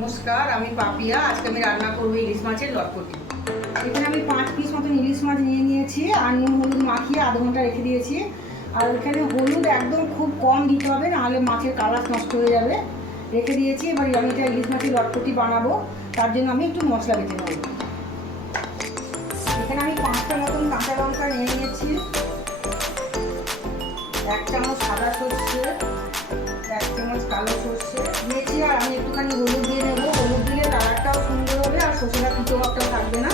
নমস্কার, আমি পাপিয়া। আজকে আমি রান্না করব ইলিশ মাছের লটপটি। এখানে আমি পাঁচ পিস মতন ইলিশ মাছ নিয়ে নিয়েছি, আর নুন, হলুদ মাখিয়ে আধ ঘণ্টা রেখে দিয়েছি। আর এখানে হলুদ একদম খুব কম দিতে হবে, নাহলে মাছের কালার নষ্ট হয়ে যাবে। রেখে দিয়েছি, এবার আমি এটা ইলিশ মাছের লটপটি বানাবো। তার জন্য আমি একটু মশলা বেটে নেব। এখানে আমি পাঁচটা মতন কাঁচা লঙ্কা নিয়ে নিয়েছি। এক চামচ সাদা সর্ষে। এক চামচ কালো সর্ষে। দিয়েছি আর আমি একটুখানি হলুদ দিয়ে নেব হলুদ দিলে কালারটাও সুন্দর হবে আর সর্ষেটা পিঠো একটা থাকবে না।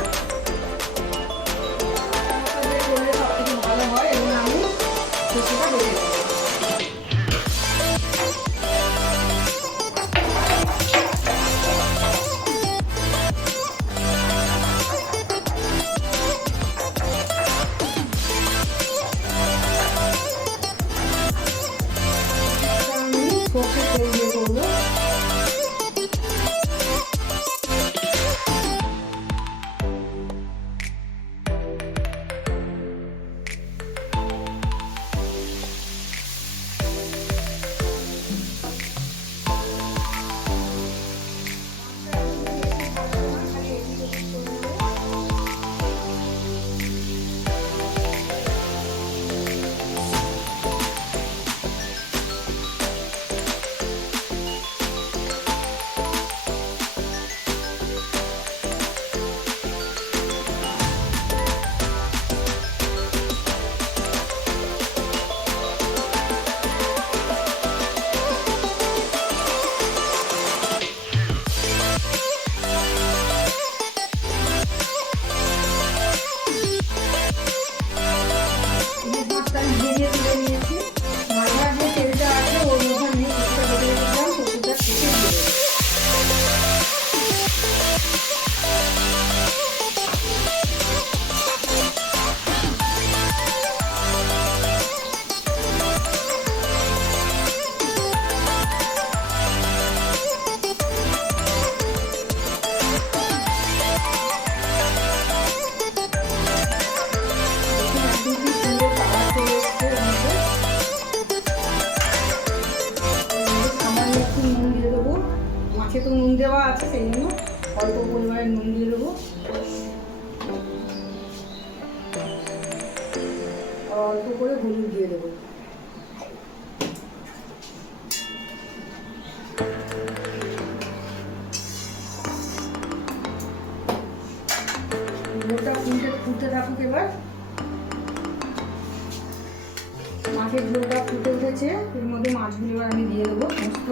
দেওয়া আছে সেই জন্য অল্প পরিমাণে নুন দিয়ে দেবো। অল্প করে হলুদ দিয়ে দেবো। ঝোলটা ফুটে ফুটতে থাকুক এবার। মাছের ঝোলটা ফুটে উঠেছে, এর মধ্যে মাছগুলো এবার আমি দিয়ে দেবো সমস্ত।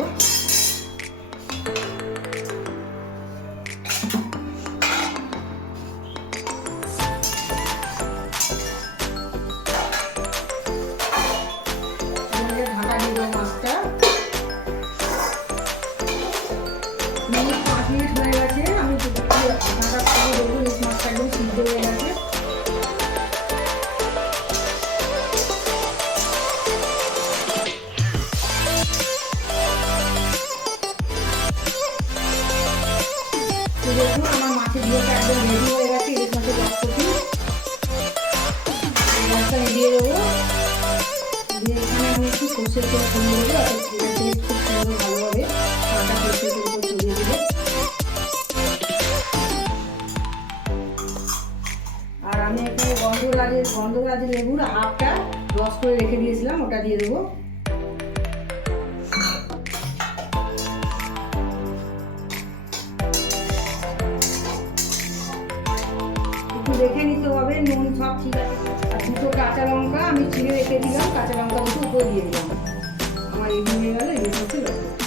তেল ছড়িয়ে দেবো আর টেস্ট খুব সুন্দর হবে আর আমি এখানে গন্ধরাজের গন্ধরাজের লেবুর হাফটা রস করে রেখে দিয়েছিলাম, ওটা দিয়ে দেবো। একটু দেখে নিতে হবে, নুন সব ঠিক আছে। আর দুটো কাঁচা লঙ্কা আমি চিড়ে রেখে দিলাম, কাঁচা লঙ্কা দুটো উপরে দিয়ে দিলাম। আমার এই হয়ে গেল এই হচ্ছে ব্যাপার।